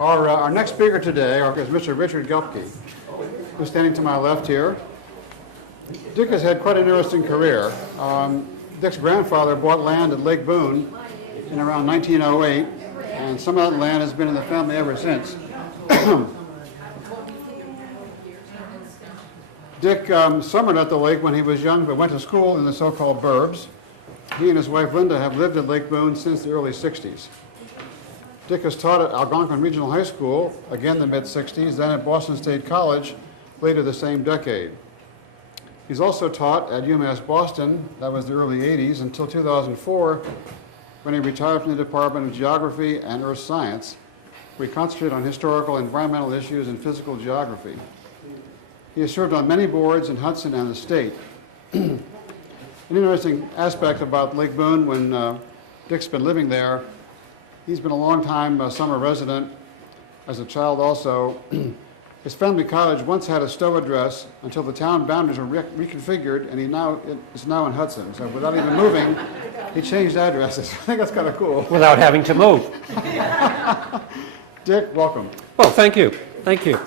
Our next speaker today is Mr. Richard Gelpke, who's standing to my left here. Dick has had quite an interesting career. Dick's grandfather bought land at Lake Boon in around 1908, and some of that land has been in the family ever since. Dick summered at the lake when he was young, but went to school in the so-called burbs. He and his wife Linda have lived at Lake Boon since the early 60s. Dick has taught at Algonquin Regional High School, again the mid-60s, then at Boston State College, later the same decade. He's also taught at UMass Boston, that was the early 80s, until 2004, when he retired from the Department of Geography and Earth Science, where he concentrated on historical and environmental issues and physical geography. He has served on many boards in Hudson and the state. An interesting aspect about Lake Boon, when Dick's been living there, he's been a long-time summer resident, as a child also. His family cottage once had a Stow address until the town boundaries were reconfigured, and it's now in Hudson. So without even moving, he changed addresses. I think that's kind of cool. Without having to move. Dick, welcome. Well, thank you. Thank you.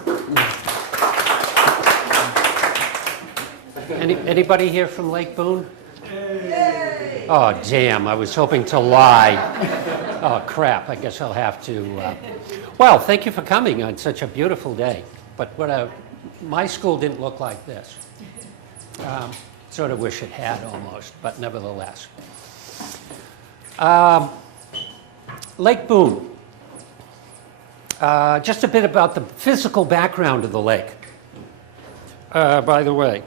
Anybody here from Lake Boon? Yay! Oh, damn, I was hoping to lie. Oh, crap, I guess I'll have to. Well, thank you for coming on such a beautiful day. But my school didn't look like this. Sort of wish it had almost, but nevertheless. Lake Boon. Just a bit about the physical background of the lake. By the way,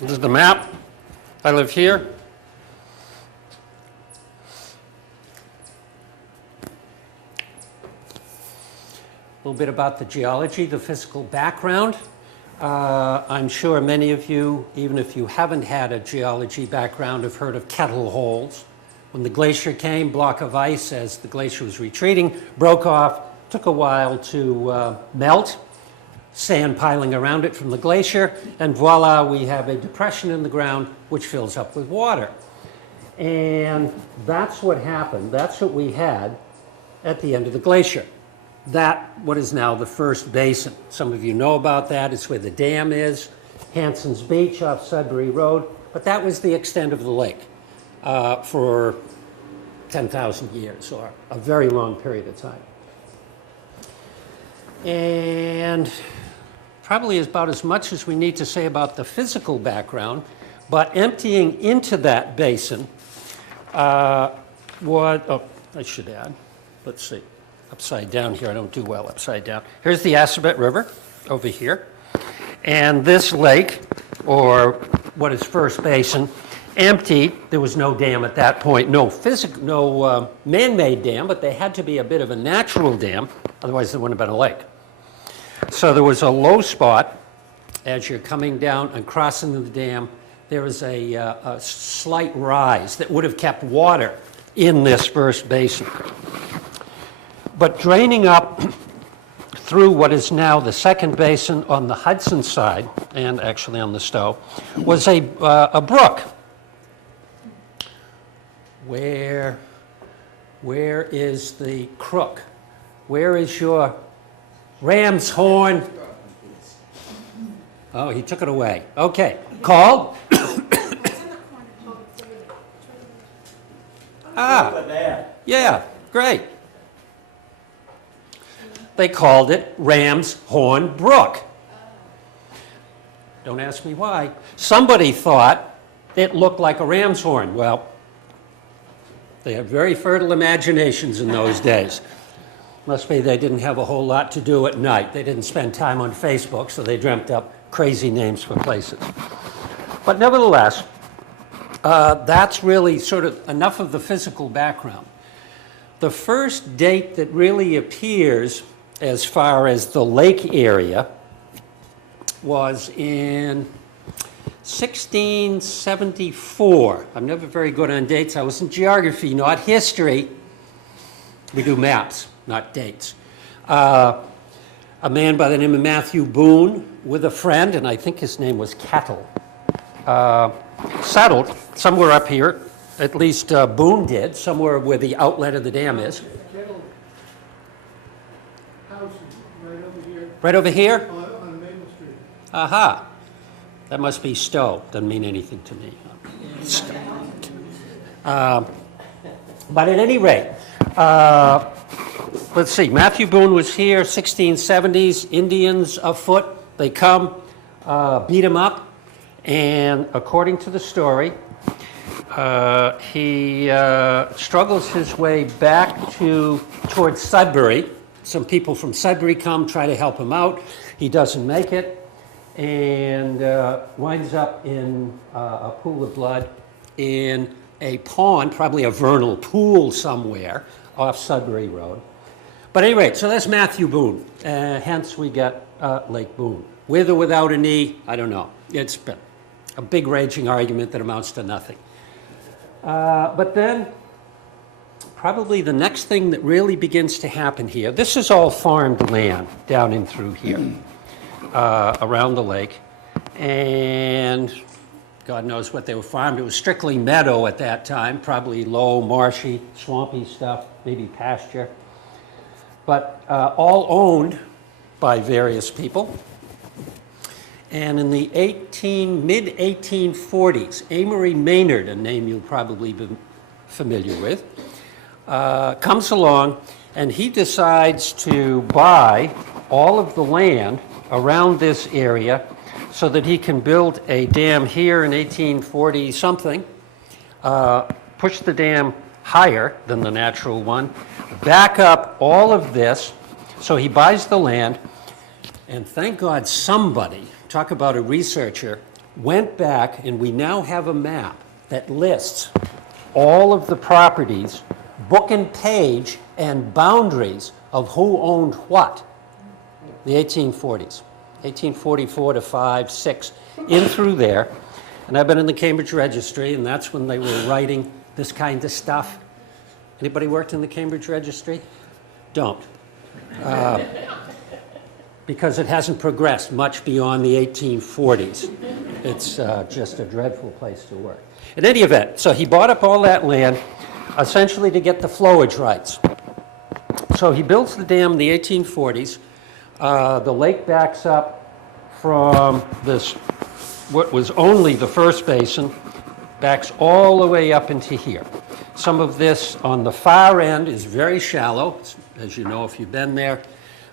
this is the map. I live here. A little bit about the geology, the physical background. I'm sure many of you, even if you haven't had a geology background, have heard of kettle holes. When the glacier came, block of ice, as the glacier was retreating, broke off, took a while to melt, sand piling around it from the glacier, and voila, we have a depression in the ground which fills up with water. And that's what happened. That's what we had at the end of the glacier. What is now the first basin. Some of you know about that. It's where the dam is, Hansons Beach off Sudbury Road. But that was the extent of the lake for 10,000 years, or a very long period of time. And probably about as much as we need to say about the physical background, but emptying into that basin I should add, let's see. Upside down here, I don't do well upside down. Here's the Assabet River over here. And this lake, or what is First Basin, empty. There was no dam at that point, no man-made dam, but they had to be a bit of a natural dam, otherwise there wouldn't have been a lake. So there was a low spot as you're coming down and crossing the dam. There was a slight rise that would have kept water in this First Basin. But draining up through what is now the second basin on the Hudson side, and actually on the Stow, was a brook. Where is the crook? Where is your ram's horn? Oh, he took it away. Okay, called? Yeah, great. They called it Ram's Horn Brook. Don't ask me why. Somebody thought it looked like a ram's horn. Well, they had very fertile imaginations in those days. Must be they didn't have a whole lot to do at night. They didn't spend time on Facebook, so they dreamt up crazy names for places. But nevertheless, that's really sort of enough of the physical background. The first date that really appears as far as the lake area was in 1674. I'm never very good on dates. I was in geography, not history. We do maps, not dates. A man by the name of Matthew Boone with a friend, and I think his name was Kettle, settled somewhere up here. At least Boone did, somewhere where the outlet of the dam is. House right over here Right over here? on Maple Street. Aha. That must be Stow. Doesn't mean anything to me. Stow. But at any rate, let's see. Matthew Boone was here, 1670s. Indians afoot. They come, beat him up, and according to the story, he struggles his way back towards Sudbury. Some people from Sudbury come, try to help him out. He doesn't make it, and winds up in a pool of blood in a pond, probably a vernal pool somewhere off Sudbury Road. But at any rate, so that's Matthew Boone. Hence we get Lake Boon. With or without a knee, I don't know. It's been a big raging argument that amounts to nothing. But then, probably the next thing that really begins to happen here, this is all farmed land down in through here, around the lake. And God knows what they were farmed. It was strictly meadow at that time, probably low, marshy, swampy stuff, maybe pasture. But all owned by various people. And in the mid-1840s, Amory Maynard, a name you'll probably be familiar with, comes along and he decides to buy all of the land around this area so that he can build a dam here in 1840-something, push the dam higher than the natural one, back up all of this. So he buys the land, and thank God somebody, talk about a researcher, went back, and we now have a map that lists all of the properties, book and page, and boundaries of who owned what. The 1840s, 1844 to 5, 6, in through there. And I've been in the Cambridge Registry, and that's when they were writing this kind of stuff. Anybody worked in the Cambridge Registry? Don't. Because it hasn't progressed much beyond the 1840s. It's just a dreadful place to work. In any event, so he bought up all that land, essentially to get the flowage rights. So he builds the dam in the 1840s. The lake backs up from this, what was only the first basin, backs all the way up into here. Some of this on the far end is very shallow, as you know if you've been there.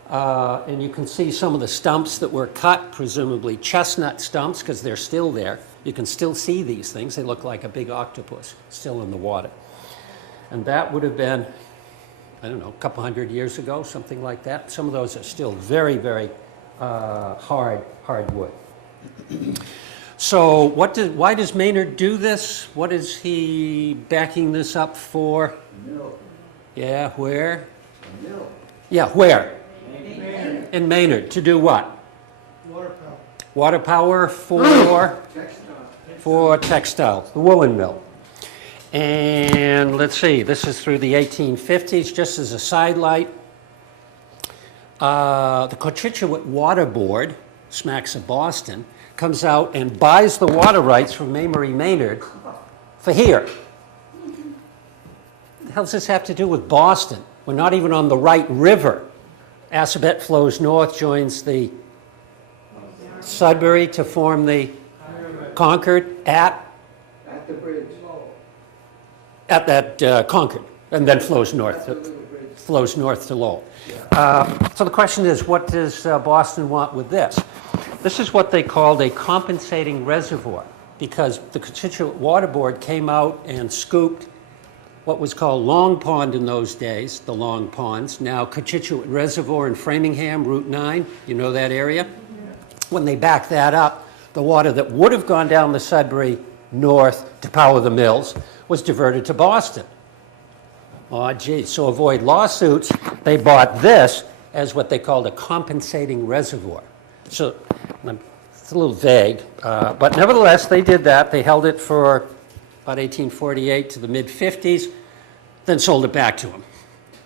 And you can see some of the stumps that were cut, presumably chestnut stumps, because they're still there. You can still see these things. They look like a big octopus still in the water. And that would have been, I don't know, a couple hundred years ago, something like that. Some of those are still very, very hard wood. So why does Maynard do this? What is he backing this up for? Mill. Yeah, where? Mill. Yeah, where? Maynard. In Maynard, to do what? Water power. Water power for? Textile. For textiles, the woolen mill. And let's see, this is through the 1850s, just as a sidelight. The Cotachuet Water Board, smacks of Boston, comes out and buys the water rights from Amory Maynard for here. What the hell does this have to do with Boston? We're not even on the right river. Assabet flows north, joins the Sudbury to form the Concord at the bridge. that Concord, and then flows north to Lowell. So the question is, what does Boston want with this? This is what they called a compensating reservoir, because the Cotachuet Water Board came out and scooped what was called Long Pond in those days, the Long Ponds, now Cotachuet Reservoir in Framingham, Route 9, you know that area? When they backed that up, the water that would have gone down the Sudbury north to power the mills was diverted to Boston. Oh, gee, so avoid lawsuits, they bought this as what they called a compensating reservoir. So I'm it's a little vague, but nevertheless, they did that. They held it for about 1848 to the mid-50s, then sold it back to them,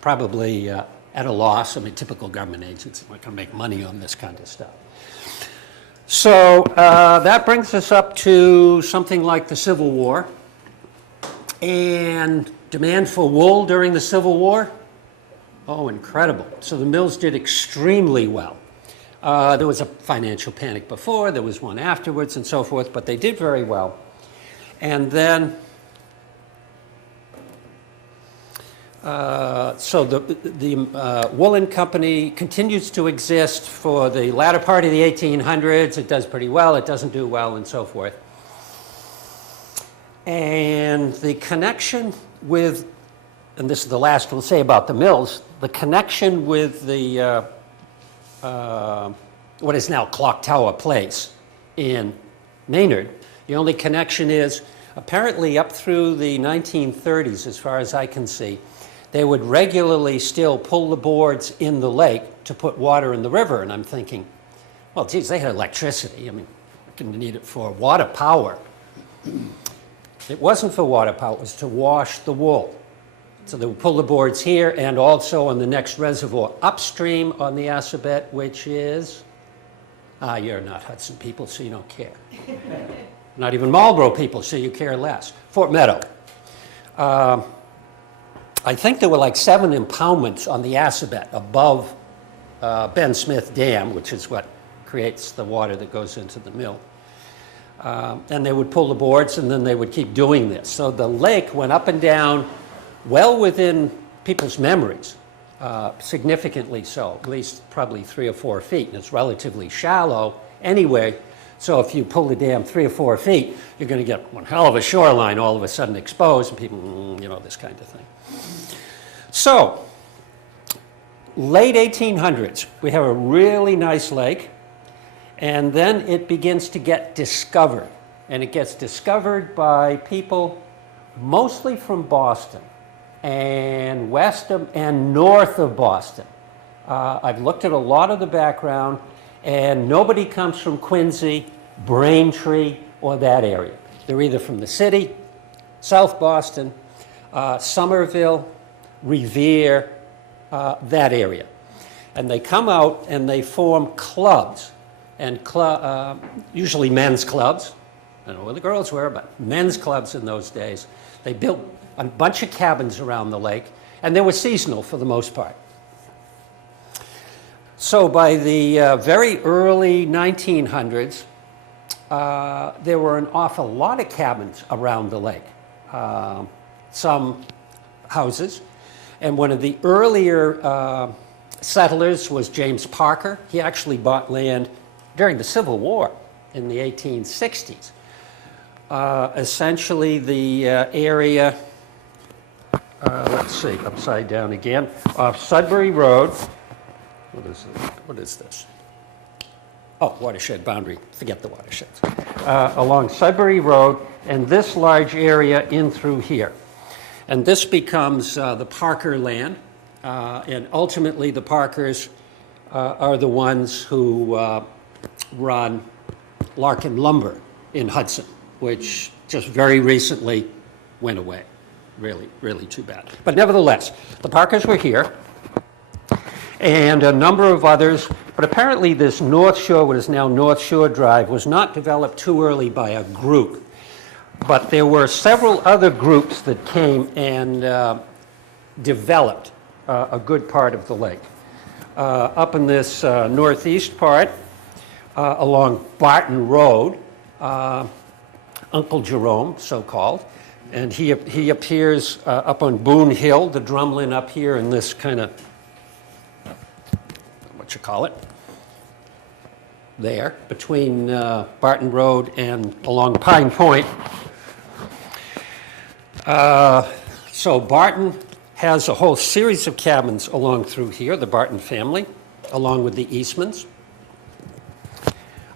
probably at a loss. I mean, typical government agents are not going to make money on this kind of stuff. So that brings us up to something like the Civil War. And demand for wool during the Civil War, oh, incredible. So the mills did extremely well. There was a financial panic before, there was one afterwards, and so forth, but they did very well. And then, so the woolen company continues to exist for the latter part of the 1800s. It does pretty well, it doesn't do well, and so forth. And the connection with, and this is the last we'll say about the mills, the connection with the, what is now Clock Tower Place in Maynard, the only connection is apparently up through the 1930s, as far as I can see, they would regularly still pull the boards in the lake to put water in the river. And I'm thinking, well, geez, they had electricity. I mean, didn't need it for water power. It wasn't for water power, it was to wash the wool. So they would pull the boards here and also on the next reservoir upstream on the Assabet, which is, you're not Hudson people, so you don't care. Not even Marlborough people, so you care less. Fort Meadow. I think there were like 7 impoundments on the Assabet above Ben Smith Dam, which is what creates the water that goes into the mill. And they would pull the boards, and then they would keep doing this. So the lake went up and down well within people's memories, significantly so, at least probably 3 or 4 feet. And it's relatively shallow anyway, so if you pull the dam 3 or 4 feet, you're going to get one hell of a shoreline all of a sudden exposed, and people, you know, this kind of thing. So, late 1800s, we have a really nice lake. And then it begins to get discovered. And it gets discovered by people mostly from Boston and west of and north of Boston. I've looked at a lot of the background, and nobody comes from Quincy, Braintree, or that area. They're either from the city, South Boston, Somerville, Revere, that area. And they come out and they form clubs. And usually men's clubs. I don't know where the girls were, but men's clubs in those days. They built a bunch of cabins around the lake, and they were seasonal for the most part. So by the very early 1900s, there were an awful lot of cabins around the lake. Some houses. And one of the earlier settlers was James Parker. He actually bought land during the Civil War in the 1860s. Essentially the area, let's see, upside down again, off Sudbury Road. What is this? Oh, watershed boundary, forget the watersheds. Along Sudbury Road, and this large area in through here. And this becomes the Parker land, and ultimately the Parkers are the ones who run Larkin Lumber in Hudson, which just very recently went away. Really, really too bad. But nevertheless, the Parkers were here, and a number of others, but apparently this North Shore, what is now North Shore Drive, was not developed too early by a group. But there were several other groups that came and developed a good part of the lake. Up in this northeast part, along Barton Road, Uncle Jerome, so-called, and he appears up on Boone Hill, the drumlin up here in this kind of, what you call it, there, between Barton Road and along Pine Point. So Barton has a whole series of cabins along through here, the Barton family, along with the Eastmans.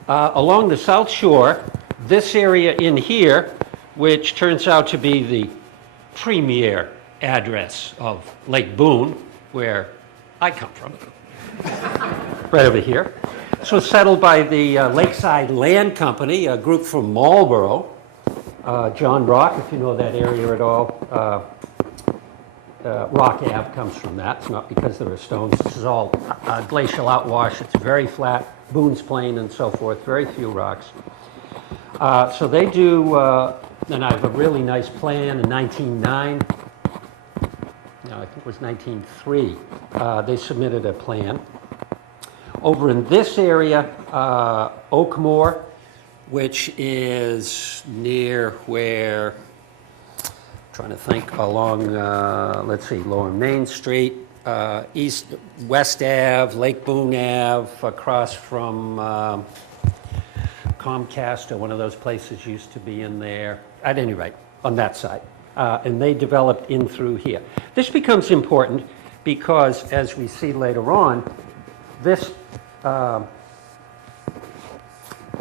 Along the South Shore, this area in here, which turns out to be the premier address of Lake Boon, where I come from, right over here. This was settled by the Lakeside Land Company, a group from Marlborough. John Rock, if you know that area at all. Rock Ave comes from that. It's not because there are stones. This is all glacial outwash. It's very flat, Boone's Plain and so forth, very few rocks. So they do, and I have a really nice plan in 1909. No, I think it was 1903. They submitted a plan. Over in this area, Oakmoor, which is near where, trying to think, along, let's see, Lower Main Street, West Ave, Lake Boon Ave, across from Comcast, or one of those places used to be in there, at any rate, on that side. And they developed in through here. This becomes important because, as we see later on, this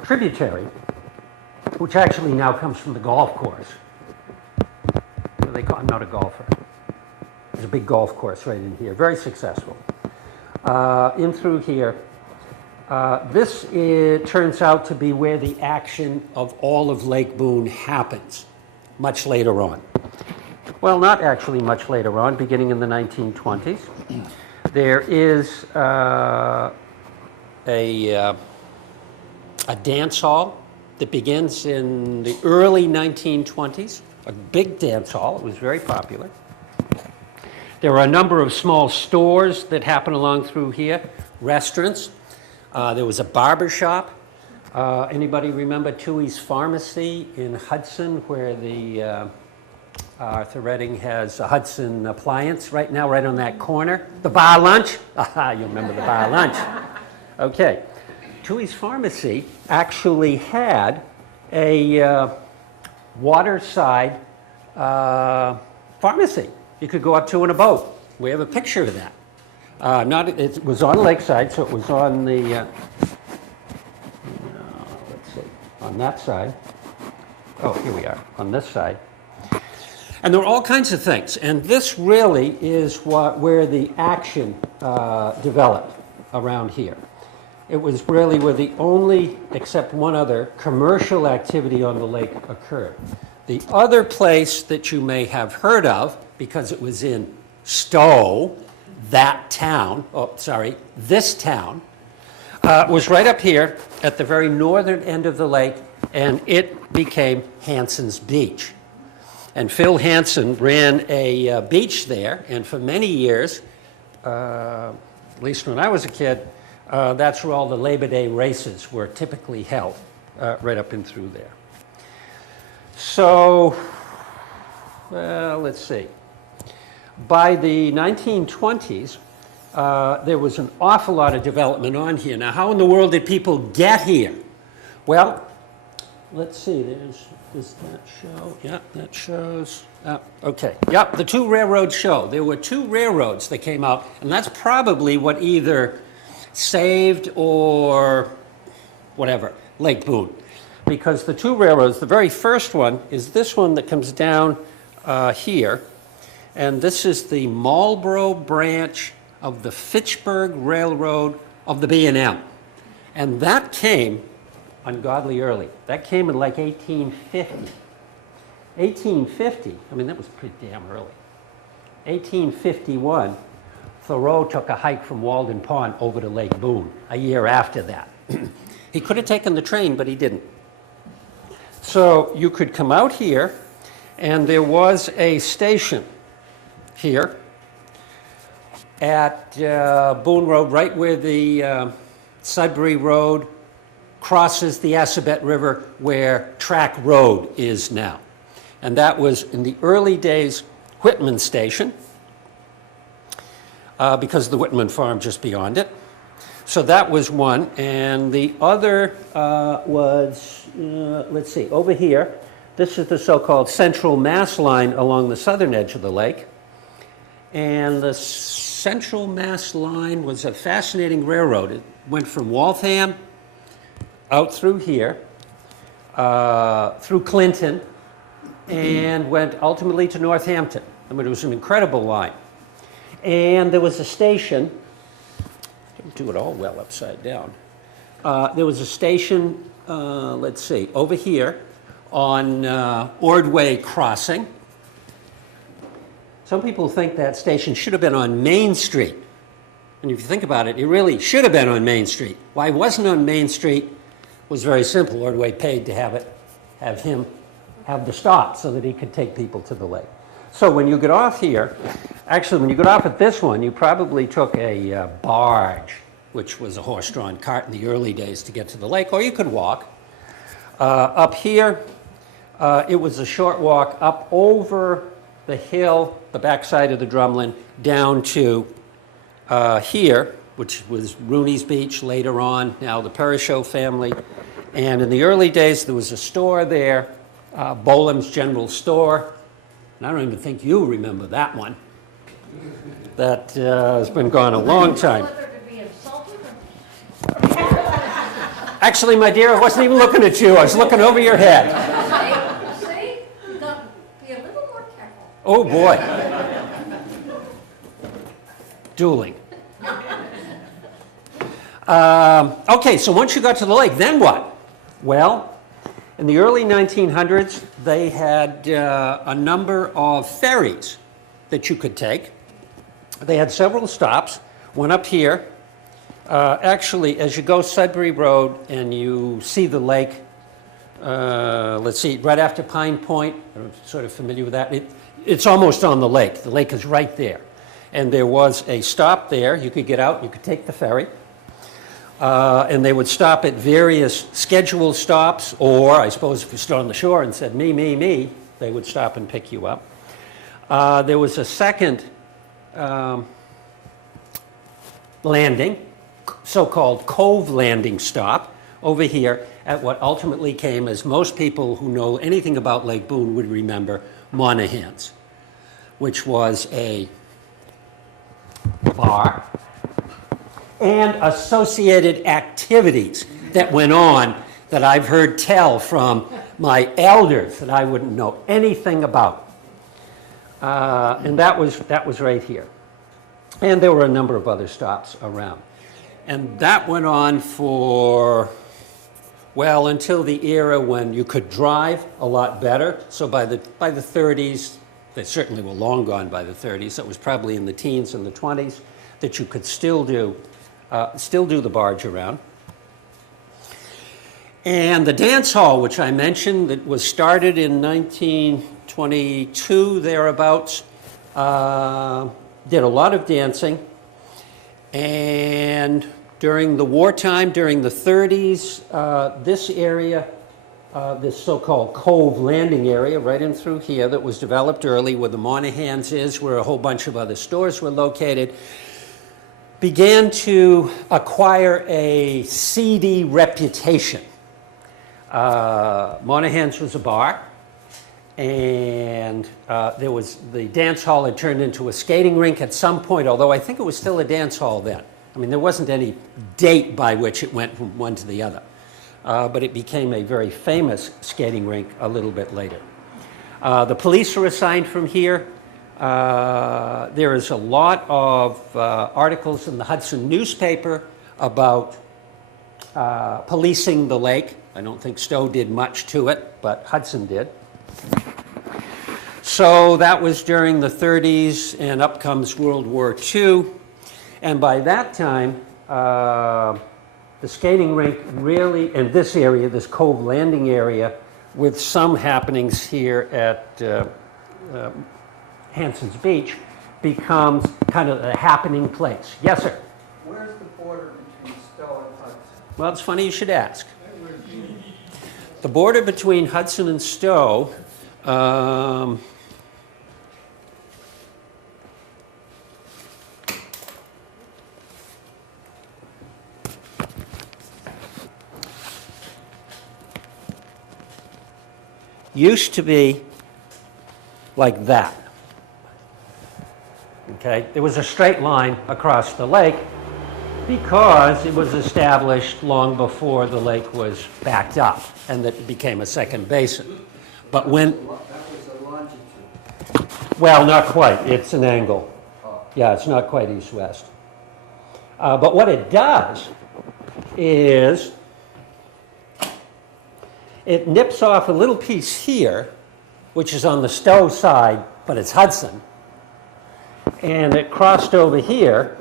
tributary, which actually now comes from the golf course. I'm not a golfer. There's a big golf course right in here, very successful. In through here, this turns out to be where the action of all of Lake Boone happens, much later on. Well, not actually much later on, beginning in the 1920s. There is a dance hall that begins in the early 1920s, a big dance hall. It was very popular. There are a number of small stores that happen along through here, restaurants. There was a barber shop. Anybody remember Toohey's Pharmacy in Hudson, where the Arthur Redding has a Hudson appliance right now, right on that corner? The bar lunch? Aha, you remember the bar lunch. Okay. Toohey's Pharmacy actually had a waterside pharmacy you could go up to in a boat. We have a picture of that. It was on Lakeside, so it was on the, let's see, on that side. Oh, here we are, on this side. And there were all kinds of things, and this really is where the action developed around here. It was really where the only, except one other, commercial activity on the lake occurred. The other place that you may have heard of, because it was in Stow, this town, was right up here at the very northern end of the lake, and it became Hansons Beach. And Phil Hanson ran a beach there, and for many years, at least when I was a kid, that's where all the Labor Day races were typically held, right up and through there. So, let's see. By the 1920s, there was an awful lot of development on here. Now, how in the world did people get here? Well, let's see. Does that show? Yeah, that shows. Okay. Yep, the two railroads show. There were two railroads that came out, and that's probably what either saved or whatever, Lake Boone. Because the two railroads, the very first one is this one that comes down here, and this is the Marlborough branch of the Fitchburg Railroad of the B&M. And that came ungodly early. That came in like 1850. 1850, I mean, that was pretty damn early. 1851, Thoreau took a hike from Walden Pond over to Lake Boone a year after that. He could have taken the train, but he didn't. So you could come out here, and there was a station here at Boone Road, right where the Sudbury Road crosses the Assabet River, where Track Road is now. And that was, in the early days, Whitman Station, because of the Whitman farm just beyond it. So that was one. And the other was, let's see, over here. This is the so-called Central Mass Line along the southern edge of the lake. And the Central Mass Line was a fascinating railroad. It went from Waltham out through here, through Clinton, and went ultimately to Northampton. I mean, it was an incredible line. And there was a station, didn't do it all well upside down, there was a station, let's see, over here on Ordway Crossing. Some people think that station should have been on Main Street. And if you think about it, it really should have been on Main Street. Why it wasn't on Main Street was very simple. Ordway paid to have him have the stop so that he could take people to the lake. So when you get off here, actually when you get off at this one, you probably took a barge, which was a horse-drawn cart in the early days to get to the lake, or you could walk. Up here, it was a short walk up over the hill, the backside of the drumlin, down to here, which was Rooney's Beach later on, now the Perishow family. And in the early days, there was a store there, Bolam's General Store. And I don't even think you remember that one. That has been gone a long time. Actually, my dear, I wasn't even looking at you. I was looking over your head. See? You've got to be a little more careful. Oh, boy. Dueling. Okay, so once you got to the lake, then what? Well, in the early 1900s, they had a number of ferries that you could take. They had several stops. One up here. Actually, as you go Sudbury Road and you see the lake, let's see, right after Pine Point, I'm sort of familiar with that. It's almost on the lake. The lake is right there. And there was a stop there. You could get out, you could take the ferry. And they would stop at various scheduled stops, or I suppose if you stood on the shore and said, me, they would stop and pick you up. There was a second landing, so-called Cove Landing stop, over here at what ultimately came, as most people who know anything about Lake Boon would remember, Monahan's, which was a bar and associated activities that went on that I've heard tell from my elders that I wouldn't know anything about. And that was right here. And there were a number of other stops around. And that went on for, well, until the era when you could drive a lot better. So by the 30s, they certainly were long gone by the 30s. That was probably in the teens and the 20s that you could still do the barge around. And the dance hall, which I mentioned, that was started in 1922, thereabouts, did a lot of dancing. And during the wartime, during the 30s, this area, this so-called Cove Landing area, right in through here, that was developed early, where the Monahans is, where a whole bunch of other stores were located, began to acquire a seedy reputation. Monahan's was a bar, and there was the dance hall had turned into a skating rink at some point, although I think it was still a dance hall then. I mean, there wasn't any date by which it went from one to the other, but it became a very famous skating rink a little bit later. The police were assigned from here. There is a lot of articles in the Hudson newspaper about policing the lake. I don't think Stow did much to it, but Hudson did. So that was during the 30s, and up comes World War II. And by that time, the skating rink really, in this area, this Cove Landing area, with some happenings here at Hansons Beach, becomes kind of a happening place. Yes, sir? Where's the border between Stow and Hudson? Well, it's funny you should ask. The border between Hudson and Stow, used to be like that. Okay, there was a straight line across the lake because it was established long before the lake was backed up and that it became a second basin. But when, That was a longitude. well, not quite, it's an angle. Yeah, it's not quite east-west. But what it does is it nips off a little piece here, which is on the Stow side, but it's Hudson. And it crossed over here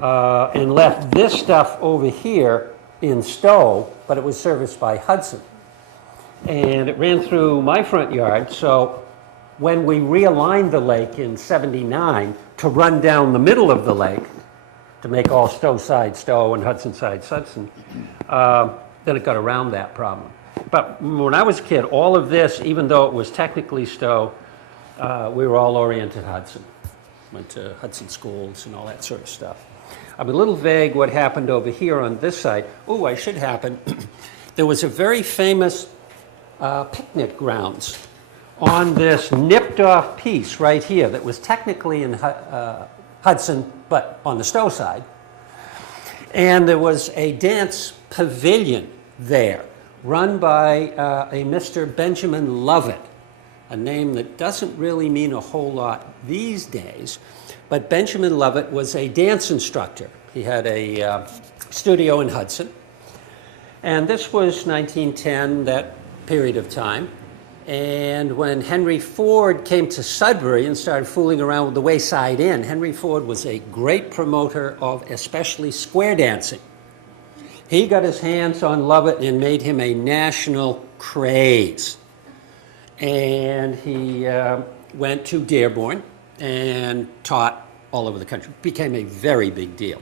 and left this stuff over here in Stow, but it was serviced by Hudson. And it ran through my front yard, so when we realigned the lake in '79 to run down the middle of the lake, to make all Stow side Stow and Hudson side Hudson, then it got around that problem. But when I was a kid, all of this, even though it was technically Stow, we were all oriented Hudson. Went to Hudson schools and all that sort of stuff. I'm a little vague what happened over here on this side. Oh, I should happen. There was a very famous picnic grounds on this nipped off piece right here that was technically in Hudson, but on the Stow side. And there was a dance pavilion there run by a Mr. Benjamin Lovett, a name that doesn't really mean a whole lot these days, but Benjamin Lovett was a dance instructor. He had a studio in Hudson, and this was 1910, that period of time. And when Henry Ford came to Sudbury and started fooling around with the Wayside Inn, Henry Ford was a great promoter of especially square dancing. He got his hands on Lovett and made him a national craze. And he went to Dearborn and taught all over the country. Became a very big deal.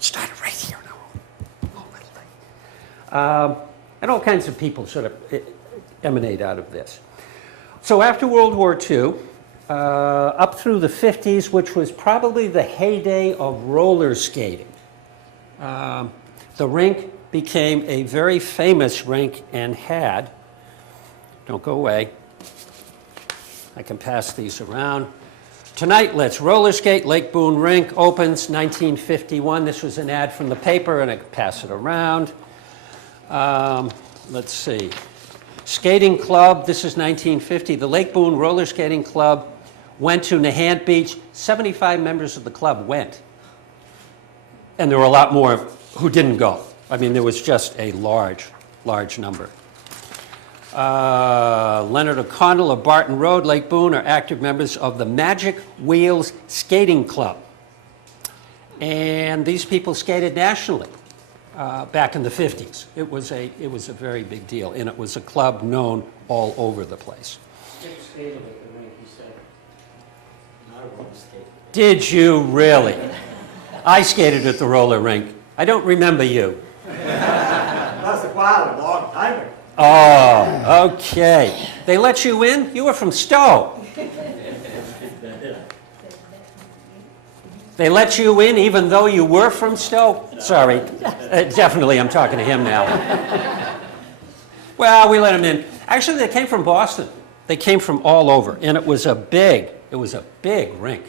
Started right here now. And all kinds of people sort of emanate out of this. So after World War II, up through the 50s, which was probably the heyday of roller skating, the rink became a very famous rink and had, don't go away, I can pass these around. Tonight, let's roller skate. Lake Boon Rink opens 1951. This was an ad from the paper, and I can pass it around. Let's see. Skating Club, this is 1950. The Lake Boon Roller Skating Club went to Hanson Beach. 75 members of the club went. And there were a lot more who didn't go. I mean, there was just a large, large number. Leonard O'Connell of Barton Road, Lake Boon, are active members of the Magic Wheels Skating Club. And these people skated nationally back in the 50s. It was a very big deal, and it was a club known all over the place. Skip skated at the rink, he said. Not a roller skate. Did you really? I skated at the roller rink. I don't remember you. That's quite a long time ago. Oh, okay. They let you in? You were from Stow. They let you in even though you were from Stow? Sorry. Definitely, I'm talking to him now. Well, we let them in. Actually, they came from Boston. They came from all over, and it was a big rink.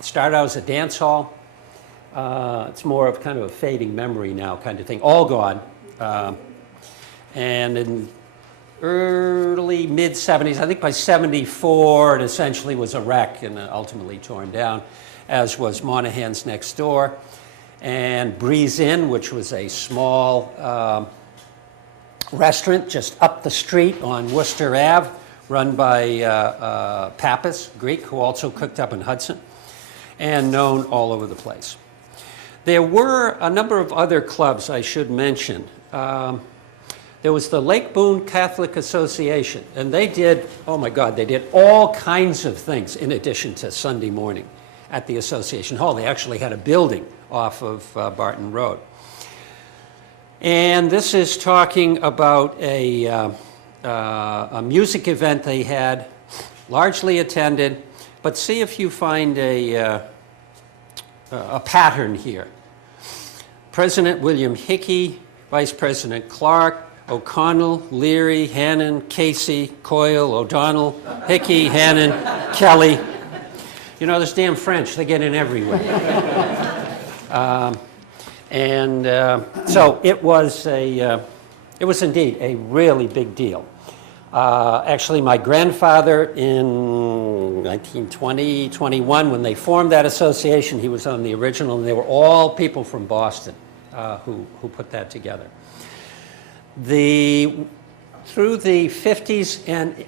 Started out as a dance hall. It's more of kind of a fading memory now kind of thing. All gone. And in early, mid-'70s, I think by '74, it essentially was a wreck and ultimately torn down, as was Monahan's next door. And Breeze Inn, which was a small restaurant just up the street on Worcester Ave, run by Pappas, Greek, who also cooked up in Hudson, and known all over the place. There were a number of other clubs I should mention. There was the Lake Boon Catholic Association, and they did, oh my God, they did all kinds of things in addition to Sunday morning at the Association Hall. They actually had a building off of Barton Road. And this is talking about a music event they had, largely attended, but see if you find a pattern here. President William Hickey, Vice President Clark, O'Connell, Leary, Hannon, Casey, Coyle, O'Donnell, Hickey, Hannon, Kelly. You know, this damn French, they get in everywhere. So it was indeed a really big deal. Actually, my grandfather in 1920, 21, when they formed that association, he was on the original, and they were all people from Boston. who put that together. Through the 50s, and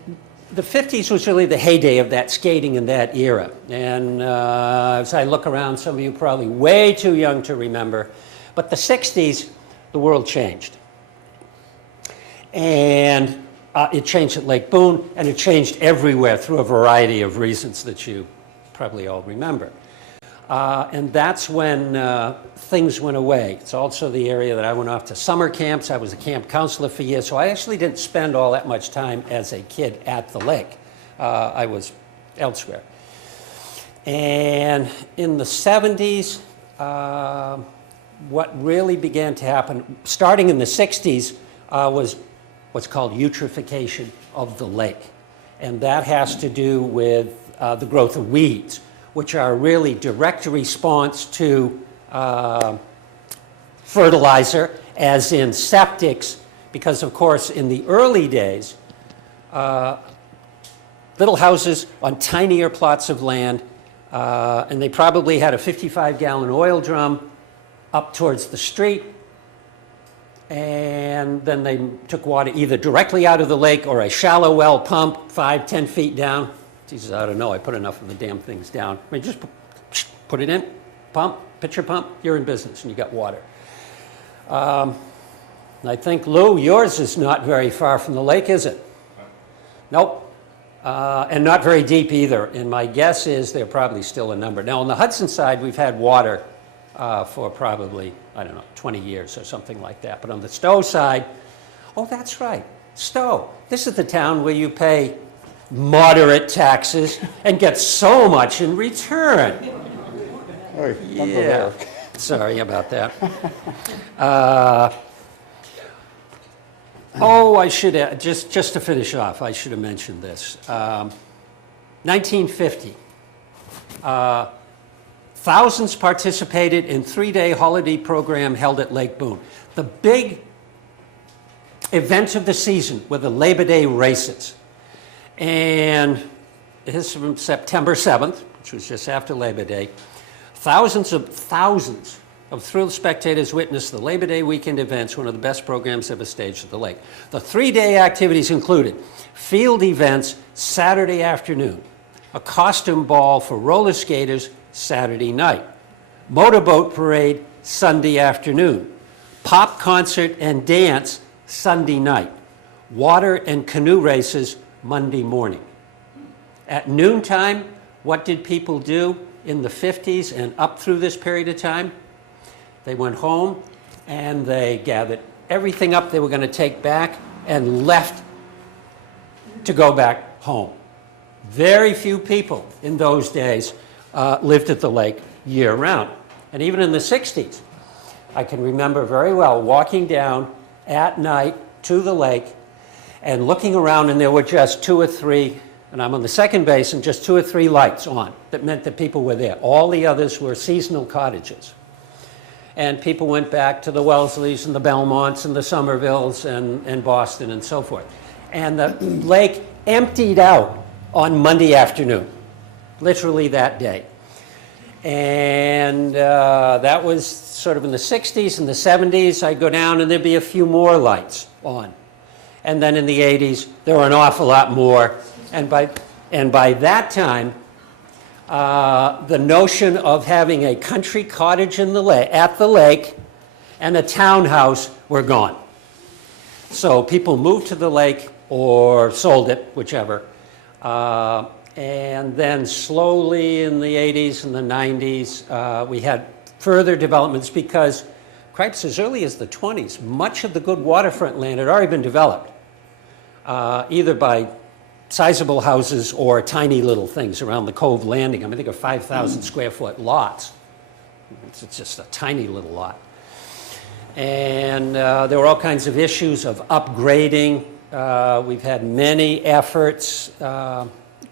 the 50s was really the heyday of that skating in that era. And as I look around, some of you probably way too young to remember, but the 60s, the world changed. And it changed at Lake Boon, and it changed everywhere through a variety of reasons that you probably all remember. And that's when things went away. It's also the area that I went off to summer camps. I was a camp counselor for years, so I actually didn't spend all that much time as a kid at the lake. I was elsewhere. And in the 70s, what really began to happen, starting in the 60s, was what's called eutrophication of the lake. And that has to do with the growth of weeds, which are really direct response to fertilizer, as in septics, because of course in the early days, little houses on tinier plots of land, and they probably had a 55-gallon oil drum up towards the street, and then they took water either directly out of the lake or a shallow well pump 5-10 feet down. Jesus, I don't know, I put enough of the damn things down. I mean, just put it in, pump, pitcher pump, you're in business and you got water. I think, Lou, yours is not very far from the lake, is it? Nope. And not very deep either. And my guess is they're probably still a number. Now, on the Hudson side, we've had water for probably, I don't know, 20 years or something like that. But on the Stow side, oh, that's right, Stow. This is the town where you pay moderate taxes and get so much in return. Hey, Yeah, sorry about that. I should have, just to finish off, I should have mentioned this. 1950, thousands participated in 3-day holiday program held at Lake Boon. The big event of the season were the Labor Day races. And this is from September 7th, which was just after Labor Day. Thousands of thrilled spectators witnessed the Labor Day weekend events, one of the best programs ever staged at the lake. The 3-day activities included field events Saturday afternoon, a costume ball for roller skaters Saturday night, motorboat parade Sunday afternoon, pop concert and dance Sunday night, water and canoe races Monday morning. At noontime, what did people do in the 50s and up through this period of time? They went home and they gathered everything up they were going to take back and left to go back home. Very few people in those days lived at the lake year-round. And even in the 60s, I can remember very well walking down at night to the lake and looking around, and there were just 2 or 3, and I'm on the second basin, just 2 or 3 lights on. That meant that people were there. All the others were seasonal cottages. And people went back to the Welsleys and the Belmonts and the Somervilles and Boston and so forth. And the lake emptied out on Monday afternoon, literally that day. And that was sort of in the 60s. In the 70s, I'd go down and there'd be a few more lights on. And then in the 80s, there were an awful lot more. And by that time, the notion of having a country cottage at the lake and a townhouse were gone. So people moved to the lake or sold it, whichever. And then slowly in the 80s and the 90s, we had further developments because, cripes, as early as the 20s, much of the good waterfront land had already been developed, either by sizable houses or tiny little things around the Cove Landing. I mean, think of 5,000 square foot lots. It's just a tiny little lot. And there were all kinds of issues of upgrading. We've had many efforts,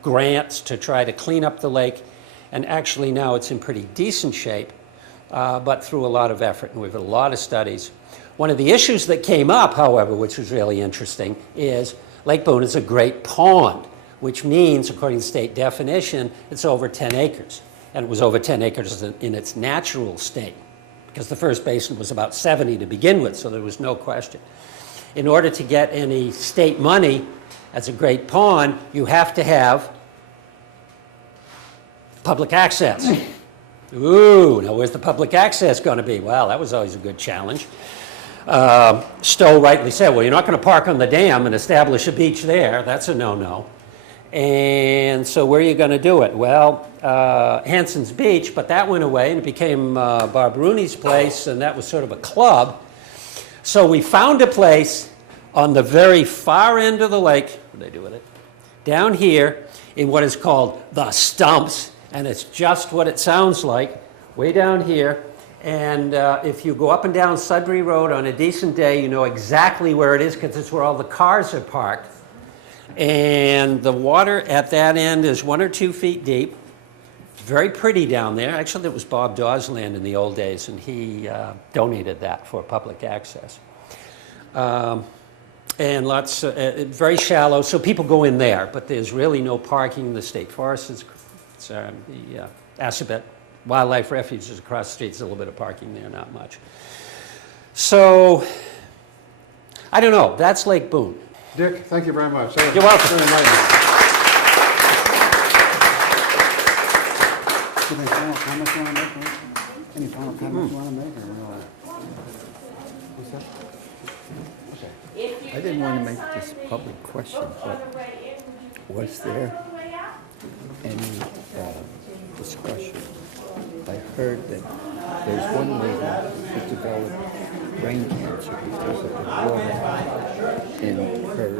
grants to try to clean up the lake. And actually now it's in pretty decent shape, but through a lot of effort. And we've had a lot of studies. One of the issues that came up, however, which was really interesting, is Lake Boon is a great pond, which means, according to state definition, it's over 10 acres. And it was over 10 acres in its natural state. because the first basin was about 70 to begin with, so there was no question. In order to get any state money as a great pond, you have to have public access. Ooh, now where's the public access going to be? Well, that was always a good challenge. Stow rightly said, well, you're not going to park on the dam and establish a beach there. That's a no-no. And so where are you going to do it? Well, Hansons Beach, but that went away and it became Bob Rooney's place, and that was sort of a club. So we found a place on the very far end of the lake. What did they do with it? Down here in what is called the Stumps, and it's just what it sounds like, way down here. And if you go up and down Sudbury Road on a decent day, you know exactly where it is because it's where all the cars are parked. And the water at that end is 1 or 2 feet deep. Very pretty down there. Actually, it was Bob Dawes' land in the old days, and he donated that for public access. And lots, very shallow, so people go in there, but there's really no parking. The state forest is, the Assabet Wildlife Refuge is across the street. There's a little bit of parking there, not much. So, I don't know. That's Lake Boon. Dick, thank you very much. You're welcome. Very enlightening. Any final comments you want to make? Mike? Any final comments you want to make? What's that? I didn't want to make this a public question, but was there any discussion? I heard that there's one lady who developed brain cancer because of the water in her